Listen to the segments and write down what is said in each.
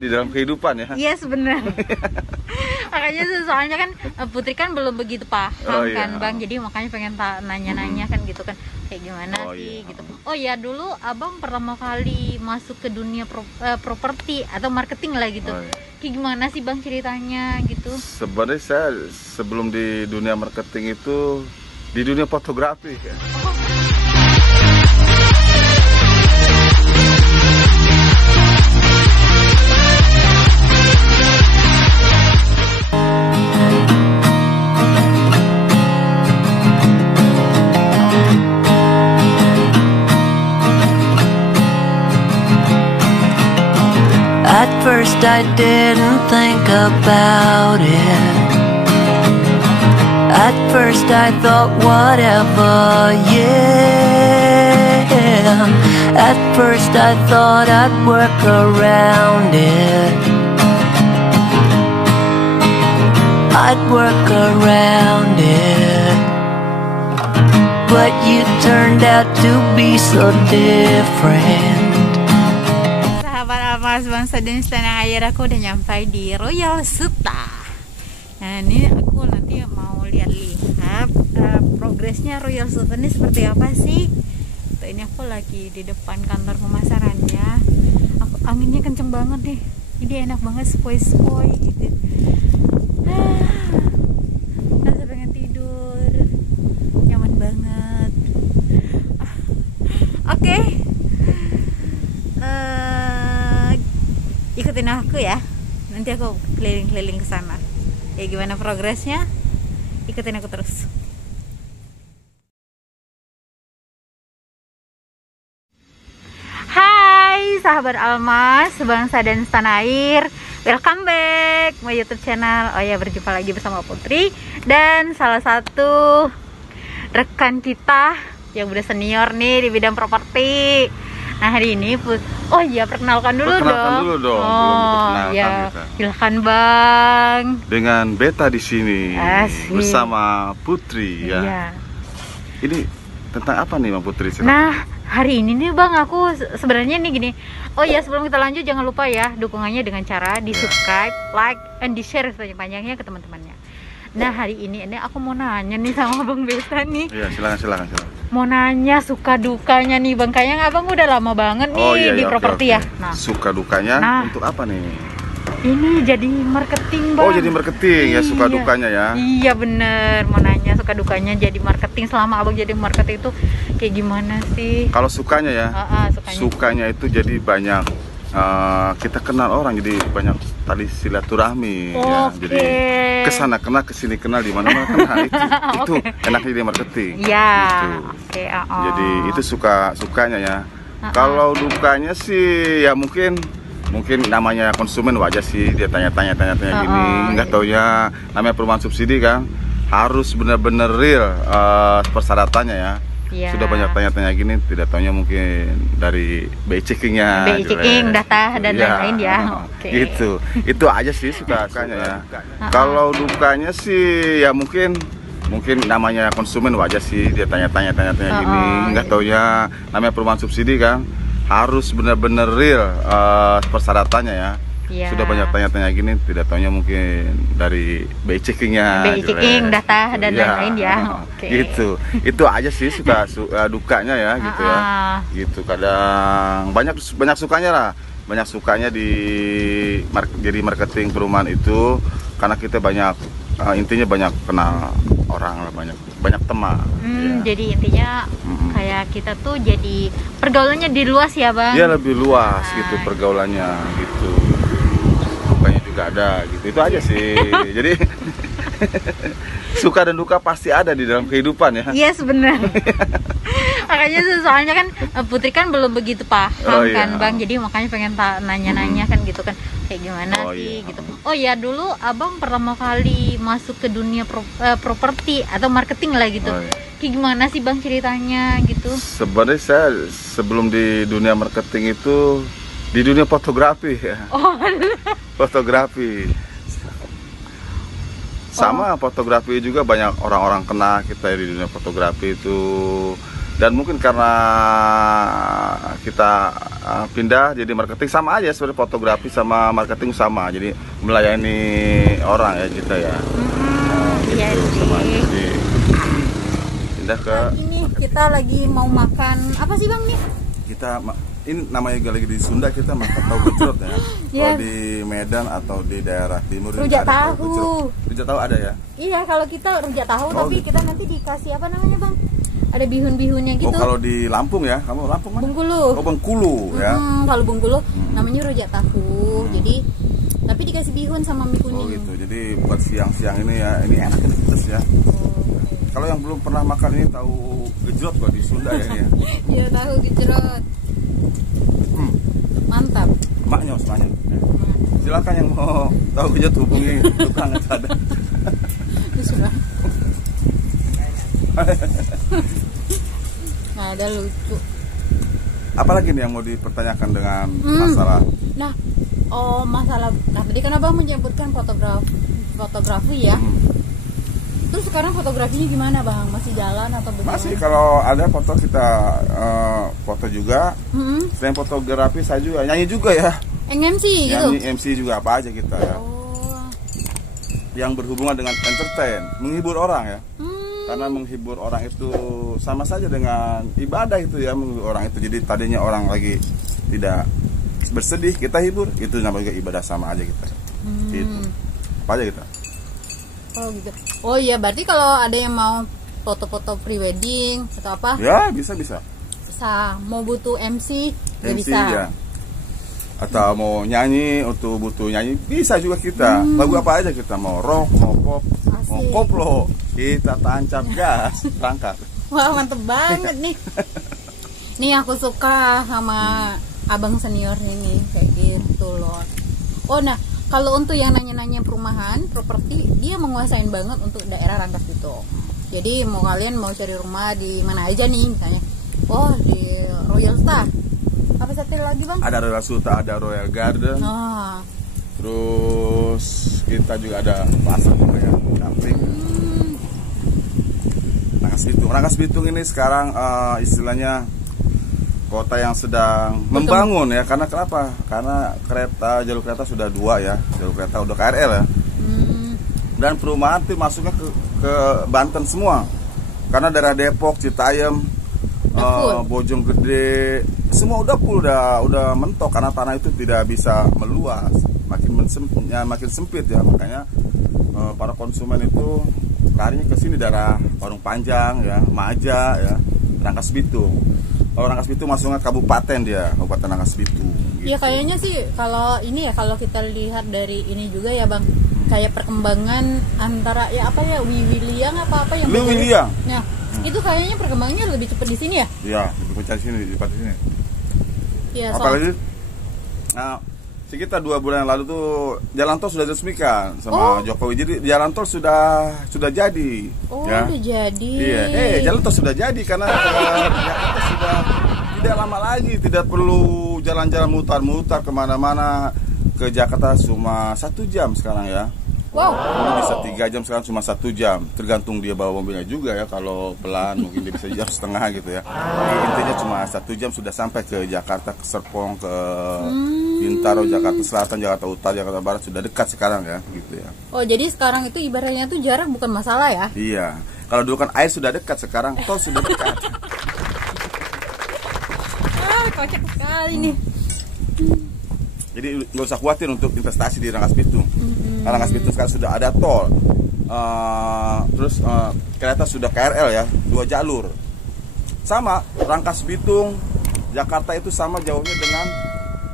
di dalam kehidupan ya. Yes, benar. Makanya soalnya kan Putri kan belum begitu paham kan Bang, jadi makanya pengen nanya-nanya kan gitu kan, kayak gimana sih gitu. Oh ya, dulu Abang pertama kali masuk ke dunia properti atau marketing lah gitu. Kayak gimana sih Bang ceritanya gitu? Sebenarnya saya sebelum di dunia marketing itu di dunia fotografi ya. At first I didn't think about it. At first I thought whatever, yeah. At first I thought I'd work around it. I'd work around it. But you turned out to be so different. Mas bangsa dan setanah air, aku udah nyampai di Royal Suta. Nah ini aku nanti mau lihat-lihat progresnya Royal Suta ini seperti apa sih. Tuh, ini aku lagi di depan kantor pemasarannya. Anginnya kenceng banget nih. Ini enak banget, sepoi-sepoi gitu. Rasa pengen tidur, nyaman banget. Oke. Ikutin aku ya, nanti aku keliling-keliling ke sana. Ya gimana progresnya? Ikutin aku terus. Hai sahabat Almas, sebangsa dan setanah air, welcome back my YouTube channel. Oh ya, berjumpa lagi bersama Putri dan salah satu rekan kita yang udah senior nih di bidang properti. Nah hari ini oh iya, perkenalkan dulu dong. Belum ya, silakan Bang. Dengan Beta di sini. Asik. Bersama Putri ya. Iya. Ini tentang apa nih Bang Putri? Nah hari ini nih Bang, aku sebenarnya nih gini. Oh ya, sebelum kita lanjut jangan lupa ya dukungannya dengan cara di subscribe, like, and di share sebanyak-banyaknya ke teman-temannya. Nah hari ini aku mau nanya nih sama Bang Beta nih. Iya, silakan. Mau nanya suka dukanya nih Bang, kayaknya Abang udah lama banget nih di properti ya. Nah, suka dukanya untuk apa nih? Ini jadi marketing Bang. Oh, jadi marketing ya, suka dukanya ya. Iya bener, mau nanya suka dukanya jadi marketing. Selama Abang jadi marketing itu kayak gimana sih? Kalau sukanya ya, sukanya itu jadi banyak kita kenal orang, jadi banyak tali silaturahmi ya. Jadi kesana kenal, kesini kenal, di mana-mana kenal. Itu enaknya di marketing. Iya. Gitu. Jadi itu sukanya ya. Kalau dukanya sih ya mungkin namanya konsumen wajar sih dia tanya gini. Nggak tahu ya, namanya perumahan subsidi kan harus benar-benar real persyaratannya ya. Ya. Sudah banyak tanya-tanya gini, tidak taunya mungkin dari BI checkingnya, BI checking, data dan lain-lain ya. Gitu, itu aja sih sukanya ya. Kalau dukanya sih ya mungkin namanya konsumen wajar sih dia tanya-tanya gini. Nggak tahu ya, namanya perumahan subsidi kan harus benar-benar real persyaratannya ya. Sudah banyak tanya-tanya gini, tidak taunya mungkin dari BI checkingnya, BI checking, data dan lain-lain ya. Gitu, itu aja sih dukanya ya, gitu ya. Gitu, kadang banyak sukanya lah, banyak sukanya jadi marketing perumahan itu karena kita banyak intinya banyak kenal orang lah, banyak teman. Jadi intinya kayak kita tuh jadi pergaulannya di luas ya Bang? Iya, lebih luas gitu pergaulannya gitu. Dukanya juga ada gitu, itu aja sih. Jadi suka dan duka pasti ada di dalam kehidupan ya. Yes, benar. Makanya soalnya kan Putri kan belum begitu paham kan Bang, jadi makanya pengen nanya-nanya kan gitu kan, kayak gimana sih gitu. Oh ya, dulu Abang pertama kali masuk ke dunia properti atau marketing lah gitu. Kayak gimana sih Bang ceritanya gitu? Sebenarnya saya sebelum di dunia marketing itu di dunia fotografi ya. Fotografi. Sama fotografi juga banyak orang-orang kenal kita di dunia fotografi itu. Dan mungkin karena kita pindah jadi marketing, sama aja sebenarnya, fotografi sama marketing sama, jadi melayani orang ya kita ya. Iya Sama aja sih. sih. Pindah ke Ini kita lagi mau makan apa sih Bang nih? ini namanya juga lagi di Sunda, kita makan tahu gejrot ya. Iya. Kalau di Medan atau di daerah timur ini Rujak ada tahu. gejrot. Rujak tahu ada ya? Iya, kalau kita rujak tahu, Oh, tapi gitu. kita nanti dikasih apa namanya Bang? Ada bihun-bihunnya gitu. Oh, kalau di Lampung ya? Kamu Lampung mana? Bengkulu. Oh, Bengkulu ya. Kalau Bengkulu namanya rujak tahu. Jadi tapi dikasih bihun sama mie kuning. Oh gitu. Jadi buat siang-siang ini ya, ini enak, ini pedes ya. Kalau yang belum pernah makan ini tahu gejrot kok di Sunda ya ini ya. Iya, tahu gejrot. Mantap. Maknyos. Silakan yang mau tahu gejrot hubungi tukang itu ada. Sudah. Nah, ada lucu. Apalagi nih yang mau dipertanyakan dengan masalah Nah, masalah. Nah, tadi kan Abang menyebutkan fotografi ya. Terus sekarang fotografinya gimana Bang? Masih jalan atau bagaimana? Masih, kalau ada foto kita foto juga. Selain fotografi saya juga nyanyi juga ya. MC gitu. Nyanyi, MC juga apa aja kita ya. Oh. Yang berhubungan dengan entertain, menghibur orang ya. Karena menghibur orang itu sama saja dengan ibadah itu ya, menghibur orang itu. Jadi tadinya orang lagi tidak bersedih, kita hibur, itu namanya juga ibadah, sama aja kita. Itu apa aja kita. Oh gitu. Oh iya, berarti kalau ada yang mau foto-foto prewedding atau apa, Ya bisa. bisa. Mau butuh MC, ya MC bisa. ya. Atau mau nyanyi, untuk butuh nyanyi bisa juga kita. Lagu apa aja kita, mau rock, mau pop, mau Asik. koplo, kita tancap gas, berangkat. Wah, mantep banget nih. Nih aku suka sama abang senior ini kayak gitu loh. Oh nah, kalau untuk yang nanya-nanya perumahan, properti, dia menguasain banget untuk daerah Rangkas Bitung. Jadi mau kalian mau cari rumah di mana aja nih misalnya. Oh, di Royal Star. Apa satu lagi Bang? Ada Royal Sultan, ada Royal Garden. Nah, Terus kita juga ada pasar juga ya, camping. Rangkas Bitung ini sekarang istilahnya kota yang sedang membangun ya. Karena kenapa? Karena jalur kereta sudah 2 ya, jalur kereta udah KRL ya. Dan perumahan itu masuknya ke Banten semua. Karena daerah Depok, Citayam, Bojonggede, semua udah full, udah mentok, karena tanah itu tidak bisa meluas, makin sempit ya. Makanya para konsumen itu larinya ke sini, daerah Parung Panjang ya, Maja ya, Rangkas Bitung. Kalau Rangkas Bitung masuknya kabupaten dia, Kabupaten Rangkas Bitung. ya kayaknya sih kalau ini ya, kalau kita lihat dari ini juga ya Bang, kayak perkembangan antara ya apa ya, Wiwiliang apa yang Wiwiliang. Nah, itu kayaknya perkembangannya lebih cepat di sini ya? Iya, lebih cepat di sini, di sini. Iya, Apalagi sekitar 2 bulan yang lalu tuh jalan tol sudah diresmikan sama Jokowi. Jadi jalan tol sudah jadi. Oh, ya. udah jadi. Iya, jalan tol sudah jadi karena Jakarta sudah tidak lama lagi, tidak perlu jalan-jalan mutar-mutar kemana-mana. Ke Jakarta cuma 1 jam sekarang ya. Wow. Dulu bisa 3 jam, sekarang cuma 1 jam. Tergantung dia bawa mobilnya juga ya. Kalau pelan mungkin dia bisa 1,5 jam gitu ya. Jadi intinya cuma 1 jam sudah sampai ke Jakarta, ke Serpong, ke Bintaro, Jakarta Selatan, Jakarta Utara, Jakarta Barat, sudah dekat sekarang ya, gitu ya. Oh, jadi sekarang itu ibaratnya tuh jarak bukan masalah ya? Iya. Kalau dulu kan air sudah dekat, sekarang tol sudah dekat. Kocak sekali nih. Jadi nggak usah khawatir untuk investasi di Rangkas Bitung. Karena Rangkas Bitung sekarang sudah ada tol. Terus kereta sudah KRL ya, 2 jalur. Sama Rangkas Bitung, Jakarta itu sama jauhnya dengan,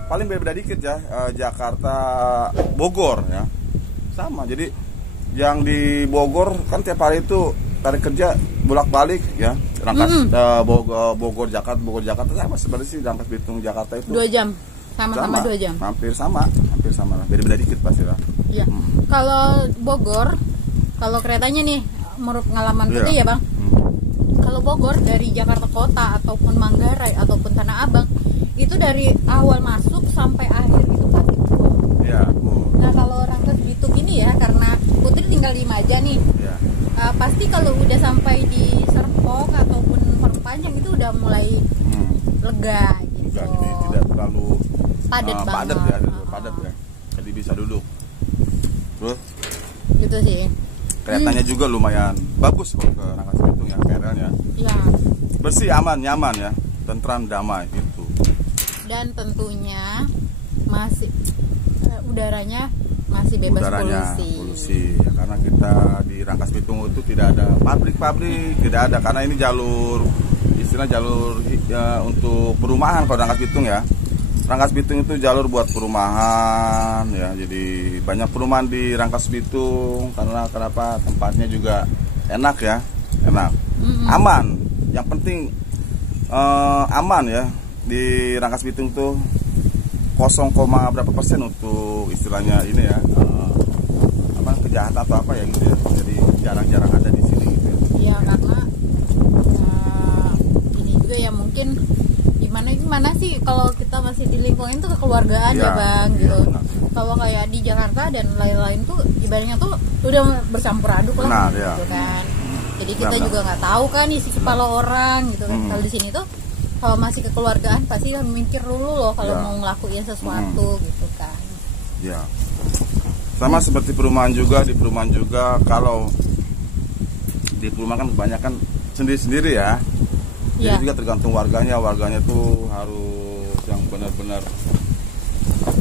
paling beda dikit ya, Jakarta Bogor ya. Sama. Jadi yang di Bogor kan tiap hari itu tarik kerja bolak-balik ya. Rangkas Bogor Jakarta sama sebenarnya sih. Rangkas Bitung Jakarta itu 2 jam. Sama-sama 2 jam. Hampir sama lah. Beda-beda dikit pasti lah. Iya. Kalau Bogor, kalau keretanya nih menurut pengalaman kita ya Bang. Kalau Bogor dari Jakarta Kota ataupun Manggarai ataupun Tanah Abang, itu dari awal masuk sampai akhir itu pasti full. Iya, full. Nah, kalau Rangkas Bitung ini ya, karena Putri tinggal di Maja nih. Iya. Pasti kalau udah sampai di Serpong ataupun Parung panjang itu udah mulai lega gitu. Enggak, jadi tidak terlalu Padat padat banget. ya, padat ya. Jadi bisa duduk. Terus Gitu sih. kelihatannya juga lumayan bagus kalau ke Rangkas Bitung ya, KRL-nya. Ya. Bersih, aman, nyaman ya, tentram, damai itu. Dan tentunya masih udaranya masih bebas polusi ya, karena kita di Rangkas Bitung itu tidak ada pabrik-pabrik, tidak ada, karena ini jalur istilah jalur ya, untuk perumahan kalau Rangkas Bitung ya. Rangkas Bitung itu jalur buat perumahan ya, jadi banyak perumahan di Rangkas Bitung karena kenapa tempatnya juga enak ya, enak, aman. Yang penting aman ya di Rangkas Bitung tuh 0, berapa persen untuk istilahnya ini ya, apa kejahatan atau apa ya gitu ya, jadi jarang-jarang ada di sini gitu ya. Iya, karena ini juga ya mungkin gimana sih kalau kita masih di lingkungan itu kekeluargaan ya bang gitu. Kalau kayak di Jakarta dan lain-lain tuh ibaratnya tuh udah bercampur aduk lah gitu kan. Jadi kita juga nggak tahu kan isi kepala orang gitu kan. Kalau di sini tuh kalau masih kekeluargaan pasti kan mikir dulu loh kalau mau ngelakuin sesuatu gitu kan. Ya. Sama seperti perumahan juga, di perumahan juga kalau di perumahan kan kebanyakan sendiri-sendiri ya. Jadi juga tergantung warganya tuh harus yang benar-benar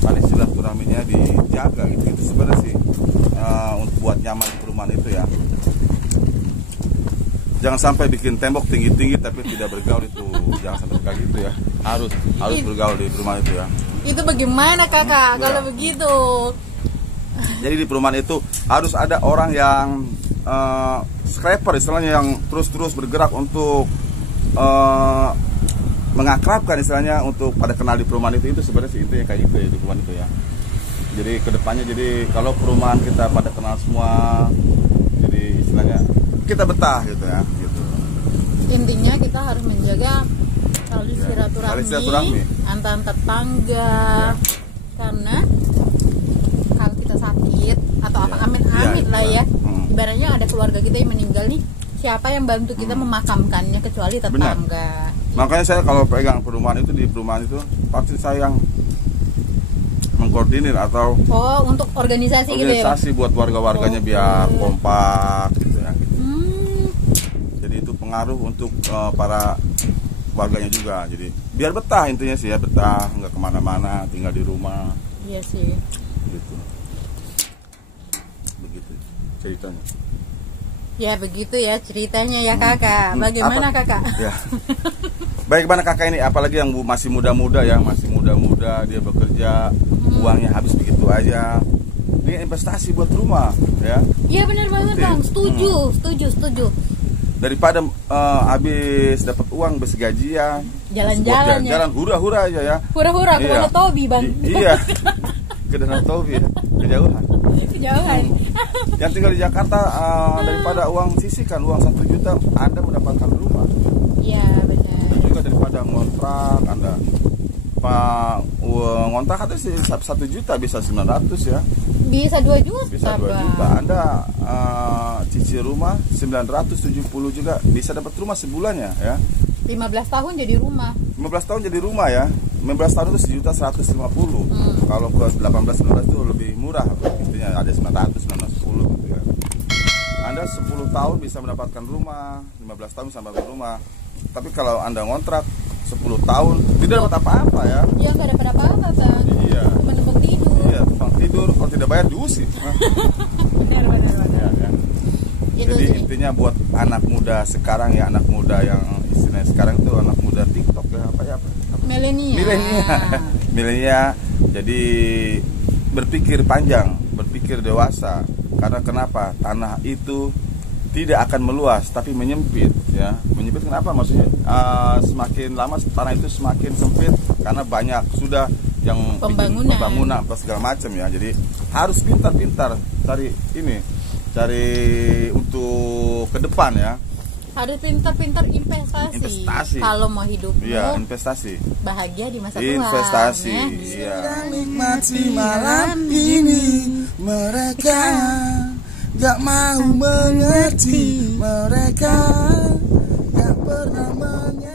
tali silaturahminya dijaga gitu. Itu sebenarnya sih untuk buat nyaman di perumahan itu ya. Jangan sampai bikin tembok tinggi-tinggi tapi tidak bergaul itu. Jangan sampai kayak gitu ya. Harus bergaul di perumahan itu ya. Itu bagaimana kakak kalau begitu? Jadi di perumahan itu harus ada orang yang scraper istilahnya, yang terus-terus bergerak untuk mengakrabkan istilahnya, untuk pada kenal di perumahan itu sebenarnya sih intinya kayak gitu ya di perumahan itu ya. Jadi kedepannya jadi kalau perumahan kita pada kenal semua, jadi istilahnya kita betah gitu ya gitu. Intinya kita harus menjaga tali silaturahmi antar tetangga karena kalau kita sakit atau apa amit-amit lah ya, ibaratnya ada keluarga kita yang meninggal nih, siapa yang bantu kita memakamkannya kecuali tetangga. Benar. Makanya saya kalau pegang perumahan itu, di perumahan itu pasti saya yang mengkoordinir atau untuk organisasi gitu ya. Organisasi buat warga-warganya biar kompak gitu ya. Gitu. Jadi itu pengaruh untuk para warganya juga. Jadi biar betah intinya sih ya, betah, nggak kemana-mana, tinggal di rumah. Iya sih. Gitu. Begitu ceritanya. Ya begitu ya ceritanya ya kakak. Bagaimana kakak? Ya. Bagaimana kakak ini, apalagi yang masih muda-muda ya, masih muda-muda, dia bekerja, uangnya habis begitu aja. Ini investasi buat rumah ya. Iya benar banget bang, setuju. Daripada habis dapat uang besi gajian, jalan-jalan ya. Jalan hura-hura aja ya. Hura-hura ke Danau Tobi bang. Iya. Ke Danau Tobi ya. Kejauhan. Yang tinggal di Jakarta daripada uang sisihkan uang 1 juta Anda mendapatkan rumah. Iya benar. Juga daripada ngontrak Anda ngontrak ada sih 1 juta bisa 900 ya. Bisa 2 juta. Bisa 2 juta. Anda cicil rumah 970 juga bisa dapat rumah sebulannya ya. 15 tahun jadi rumah. 15 tahun jadi rumah ya. 15 tahun itu 1.150.000. Kalau ke 18-19 itu lebih murah. Intinya ada 900, 910 gitu ya. Anda 10 tahun bisa mendapatkan rumah, 15 tahun bisa mendapatkan rumah. Tapi kalau Anda ngontrak 10 tahun tidak dapat apa-apa ya. Iya, nggak dapat apa-apa bang. Iya. Cuma tempat tidur. Iya, tempat tidur, kalau tidak bayar diusir. Benar. Ya. Jadi intinya buat anak muda sekarang ya, anak muda yang istilahnya sekarang itu anak muda TikTok ya, apa? Milenial. Jadi berpikir panjang, berpikir dewasa. Karena kenapa? Tanah itu tidak akan meluas tapi menyempit ya. Menyempit kenapa? Maksudnya semakin lama tanah itu semakin sempit karena banyak sudah yang pembangunan apa segala macam ya. Jadi harus pintar-pintar cari untuk ke depan ya. Harus pintar-pintar investasi. Kalau mau hidupmu investasi. Bahagia di masa tua. Investasi. Ya. Nikmati malam ini, mereka gak mau mengerti, mereka gak pernah menyangka